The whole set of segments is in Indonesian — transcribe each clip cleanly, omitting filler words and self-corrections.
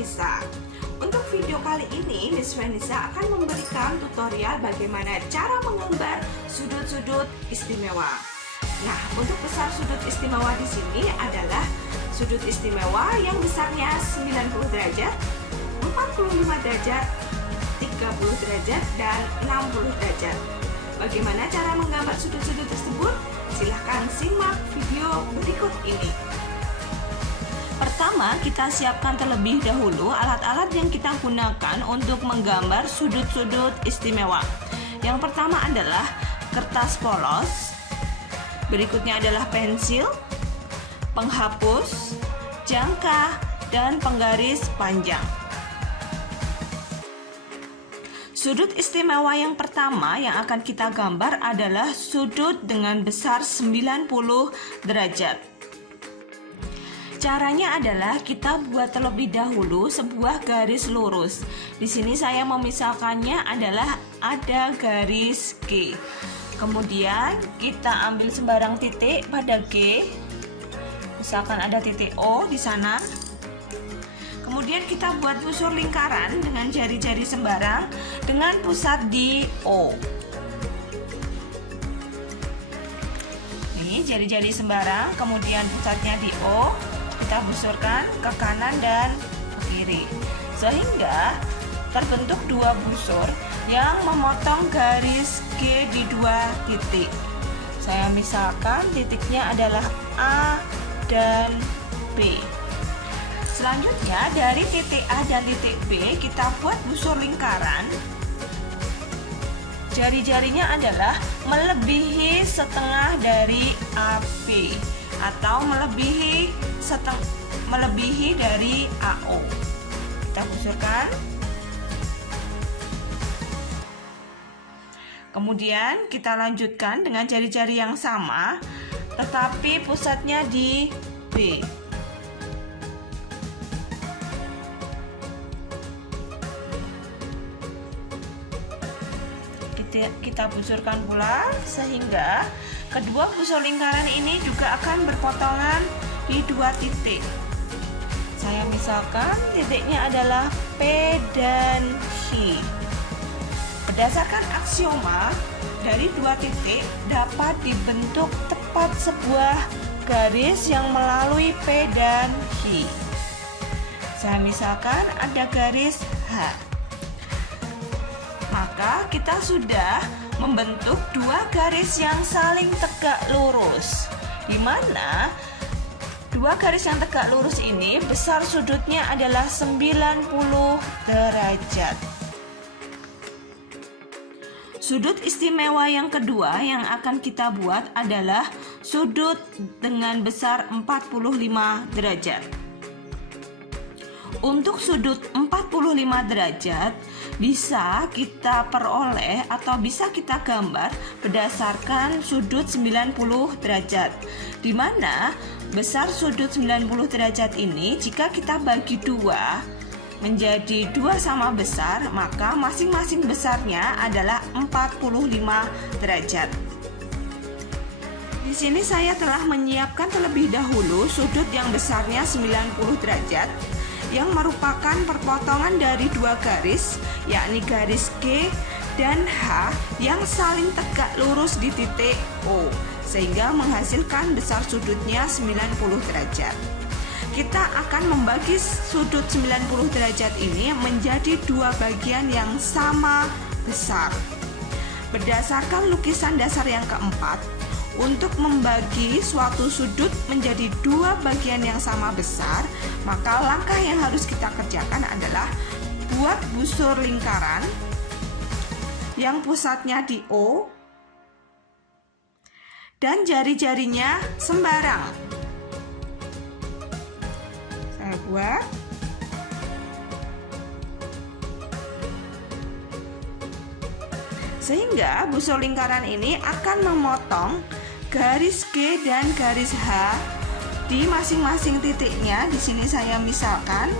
Vanessa. Untuk video kali ini, Miss Vanessa akan memberikan tutorial bagaimana cara menggambar sudut-sudut istimewa. Nah, untuk besar sudut istimewa di sini adalah sudut istimewa yang besarnya 90 derajat, 45 derajat, 30 derajat, dan 60 derajat. Bagaimana cara menggambar sudut-sudut tersebut? Silahkan simak video berikut ini. Pertama, kita siapkan terlebih dahulu alat-alat yang kita gunakan untuk menggambar sudut-sudut istimewa. Yang pertama adalah kertas polos, berikutnya adalah pensil, penghapus, jangka, dan penggaris panjang. Sudut istimewa yang pertama yang akan kita gambar adalah sudut dengan besar 90 derajat. Caranya adalah kita buat terlebih dahulu sebuah garis lurus. Di sini saya memisahkannya adalah ada garis G. Kemudian kita ambil sembarang titik pada G. Misalkan ada titik O di sana. Kemudian kita buat busur lingkaran dengan jari-jari sembarang dengan pusat di O. Ini jari-jari sembarang, kemudian pusatnya di O. Kita busurkan ke kanan dan ke kiri sehingga terbentuk dua busur yang memotong garis G di dua titik. Saya misalkan titiknya adalah A dan B. Selanjutnya dari titik A dan titik B kita buat busur lingkaran. Jari-jarinya adalah melebihi setengah dari AB atau melebihi dari AO. Kita busurkan. Kemudian kita lanjutkan dengan jari-jari yang sama, tetapi pusatnya di B. Kita busurkan pula sehingga kedua busur lingkaran ini juga akan berpotongan di dua titik. Saya misalkan titiknya adalah P dan Q. Berdasarkan aksioma, dari dua titik dapat dibentuk tepat sebuah garis yang melalui P dan Q. Saya misalkan ada garis H. Maka kita sudah membentuk dua garis yang saling tegak lurus, di mana dua garis yang tegak lurus ini besar sudutnya adalah 90 derajat. Sudut istimewa yang kedua yang akan kita buat adalah sudut dengan besar 45 derajat. Untuk sudut 45 derajat bisa kita peroleh atau bisa kita gambar berdasarkan sudut 90 derajat, di mana besar sudut 90 derajat ini jika kita bagi dua menjadi dua sama besar, maka masing-masing besarnya adalah 45 derajat. Di sini saya telah menyiapkan terlebih dahulu sudut yang besarnya 90 derajat yang merupakan perpotongan dari dua garis, yakni garis G dan H yang saling tegak lurus di titik O, sehingga menghasilkan besar sudutnya 90 derajat. Kita akan membagi sudut 90 derajat ini menjadi dua bagian yang sama besar. Berdasarkan lukisan dasar yang keempat, untuk membagi suatu sudut menjadi dua bagian yang sama besar, maka langkah yang harus kita kerjakan adalah buat busur lingkaran yang pusatnya di O dan jari-jarinya sembarang. Saya buat. Sehingga busur lingkaran ini akan memotong garis G dan garis H di masing-masing titiknya. Di sini saya misalkan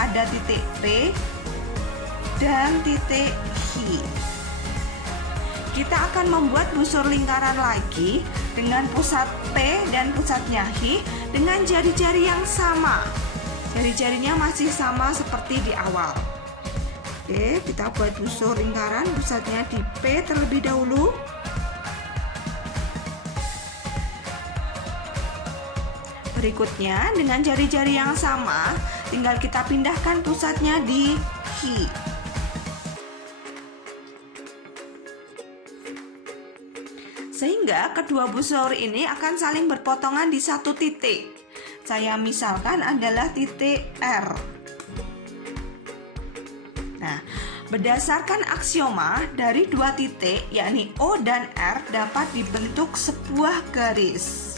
ada titik P dan titik Q. Kita akan membuat busur lingkaran lagi dengan pusat P dan pusatnya H dengan jari-jari yang sama. Jari-jarinya masih sama seperti di awal. Oke, kita buat busur lingkaran, pusatnya di P terlebih dahulu. Berikutnya, dengan jari-jari yang sama, tinggal kita pindahkan pusatnya di Hi. Sehingga kedua busur ini akan saling berpotongan di satu titik. Saya misalkan adalah titik R. Nah, berdasarkan aksioma dari dua titik, yakni O dan R, dapat dibentuk sebuah garis.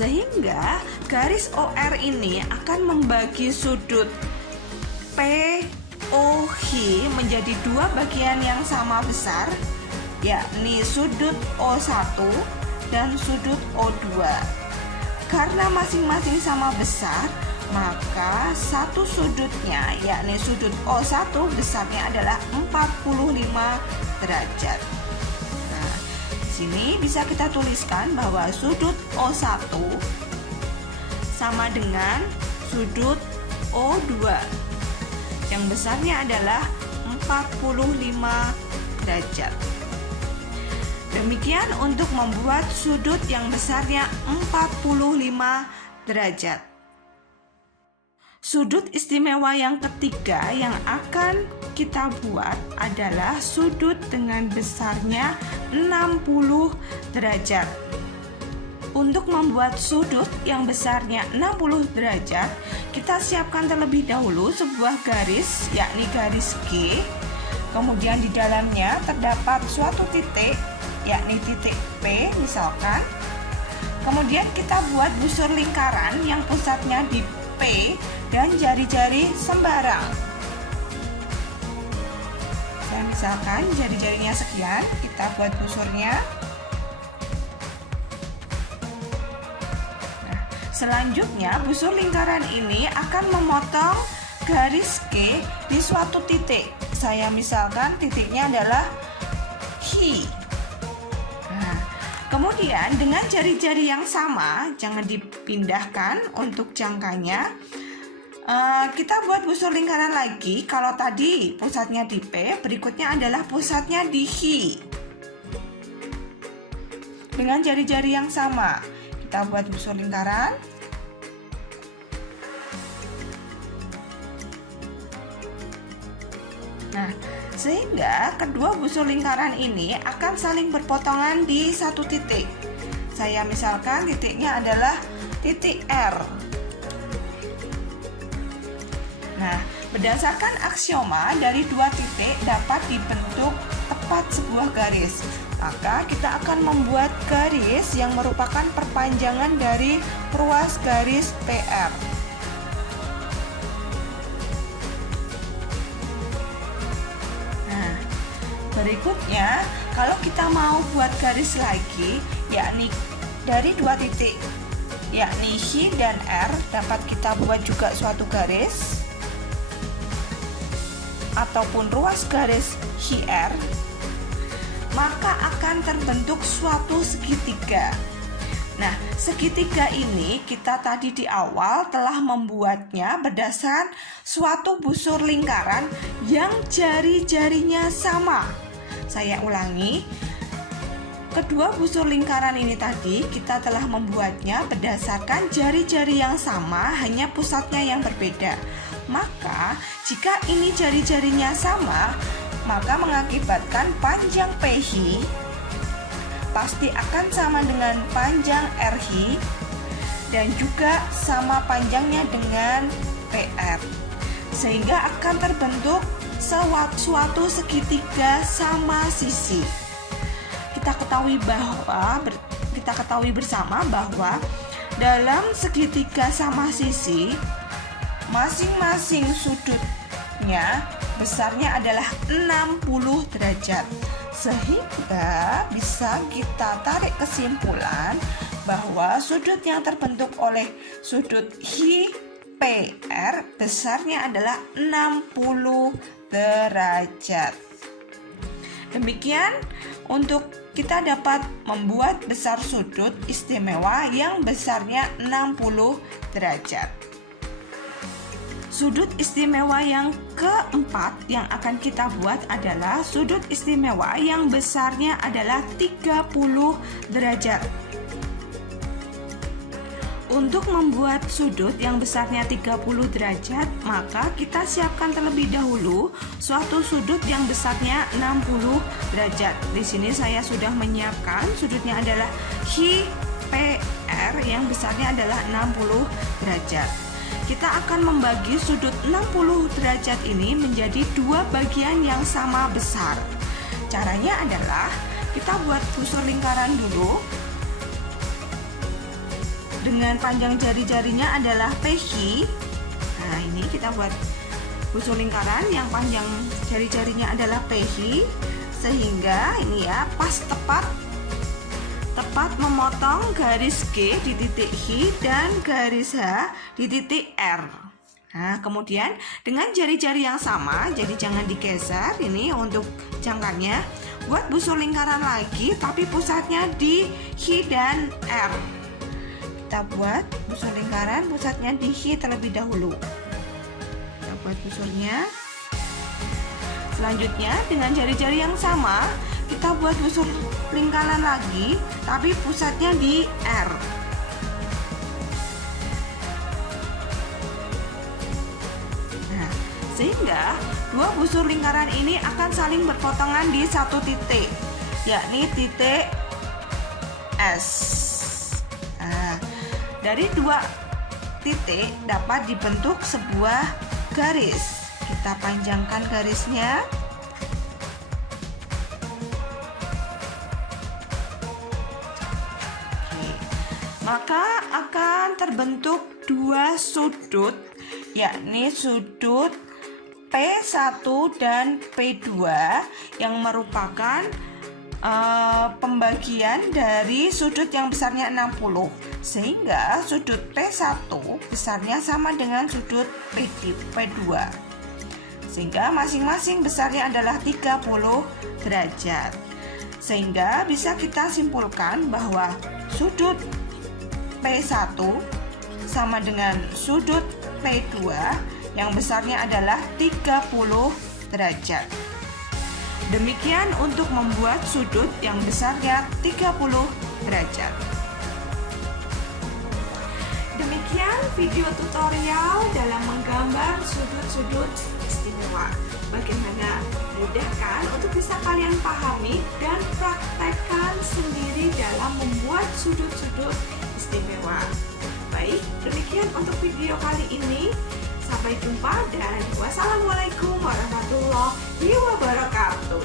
Sehingga garis OR ini akan membagi sudut POH menjadi dua bagian yang sama besar, yakni sudut O1 dan sudut O2. Karena masing-masing sama besar, maka satu sudutnya, yakni sudut O1 besarnya adalah 45 derajat. Sini bisa kita tuliskan bahwa sudut O1 sama dengan sudut O2 yang besarnya adalah 45 derajat. Demikian untuk membuat sudut yang besarnya 45 derajat. Sudut istimewa yang ketiga yang akan kita buat adalah sudut dengan besarnya 60 derajat. Untuk membuat sudut yang besarnya 60 derajat, kita siapkan terlebih dahulu sebuah garis, yakni garis G. Kemudian di dalamnya terdapat suatu titik, yakni titik P misalkan. Kemudian kita buat busur lingkaran yang pusatnya di P dan jari-jari sembarang. Dan misalkan jari-jarinya sekian, kita buat busurnya. Nah, selanjutnya busur lingkaran ini akan memotong garis G di suatu titik. Saya misalkan titiknya adalah Hi. Nah, kemudian dengan jari-jari yang sama, jangan dipindahkan untuk jangkanya. Kita buat busur lingkaran lagi. Kalau tadi pusatnya di P, berikutnya adalah pusatnya di Hi. Dengan jari-jari yang sama, kita buat busur lingkaran. Nah, sehingga kedua busur lingkaran ini akan saling berpotongan di satu titik. Saya misalkan titiknya adalah titik R. Nah, berdasarkan aksioma dari dua titik dapat dibentuk tepat sebuah garis. Maka kita akan membuat garis yang merupakan perpanjangan dari ruas garis PR. Nah, berikutnya kalau kita mau buat garis lagi, yakni dari dua titik, yakni Hi dan R, dapat kita buat juga suatu garis ataupun ruas garis HR, maka akan terbentuk suatu segitiga. Nah, segitiga ini kita tadi di awal telah membuatnya berdasar suatu busur lingkaran yang jari-jarinya sama. Saya ulangi, kedua busur lingkaran ini tadi kita telah membuatnya berdasarkan jari-jari yang sama, hanya pusatnya yang berbeda. Maka, jika ini jari-jarinya sama, maka mengakibatkan panjang PH pasti akan sama dengan panjang RH dan juga sama panjangnya dengan PR. Sehingga akan terbentuk suatu segitiga sama sisi. Kita ketahui bersama bahwa dalam segitiga sama sisi, masing-masing sudutnya besarnya adalah 60 derajat. Sehingga bisa kita tarik kesimpulan bahwa sudut yang terbentuk oleh sudut HPR besarnya adalah 60 derajat. Demikian untuk kita dapat membuat besar sudut istimewa yang besarnya 60 derajat. Sudut istimewa yang keempat yang akan kita buat adalah sudut istimewa yang besarnya adalah 30 derajat. Untuk membuat sudut yang besarnya 30 derajat, maka kita siapkan terlebih dahulu suatu sudut yang besarnya 60 derajat. Di sini saya sudah menyiapkan sudutnya adalah HPR yang besarnya adalah 60 derajat. Kita akan membagi sudut 60 derajat ini menjadi dua bagian yang sama besar. Caranya adalah kita buat busur lingkaran dulu. Dengan panjang jari-jarinya adalah PH. Nah, ini kita buat busur lingkaran yang panjang jari-jarinya adalah PH, sehingga ini ya pas tepat memotong garis G di titik H dan garis H di titik R. Nah, kemudian dengan jari-jari yang sama, jadi jangan digeser ini untuk jangkarnya. Buat busur lingkaran lagi, tapi pusatnya di H dan R. Kita buat busur lingkaran, pusatnya di H terlebih dahulu. Kita buat busurnya. Selanjutnya dengan jari-jari yang sama, kita buat busur lingkaran lagi, tapi pusatnya di R. Nah, sehingga dua busur lingkaran ini akan saling berpotongan di satu titik, yakni titik S. Nah, dari dua titik dapat dibentuk sebuah garis. Kita panjangkan garisnya. Maka akan terbentuk dua sudut, yakni sudut P1 dan P2 yang merupakan pembagian dari sudut yang besarnya 60, sehingga sudut P1 besarnya sama dengan sudut P2, sehingga masing-masing besarnya adalah 30 derajat. Sehingga bisa kita simpulkan bahwa sudut P1 sama dengan sudut P2 yang besarnya adalah 30 derajat. Demikian untuk membuat sudut yang besarnya 30 derajat. Demikian video tutorial dalam menggambar sudut-sudut istimewa. Bagaimana mudah kan untuk bisa kalian pahami dan praktekkan sendiri dalam membuat sudut-sudut istimewa. Baik, demikian untuk video kali ini. Sampai jumpa dan wassalamualaikum warahmatullahi wabarakatuh.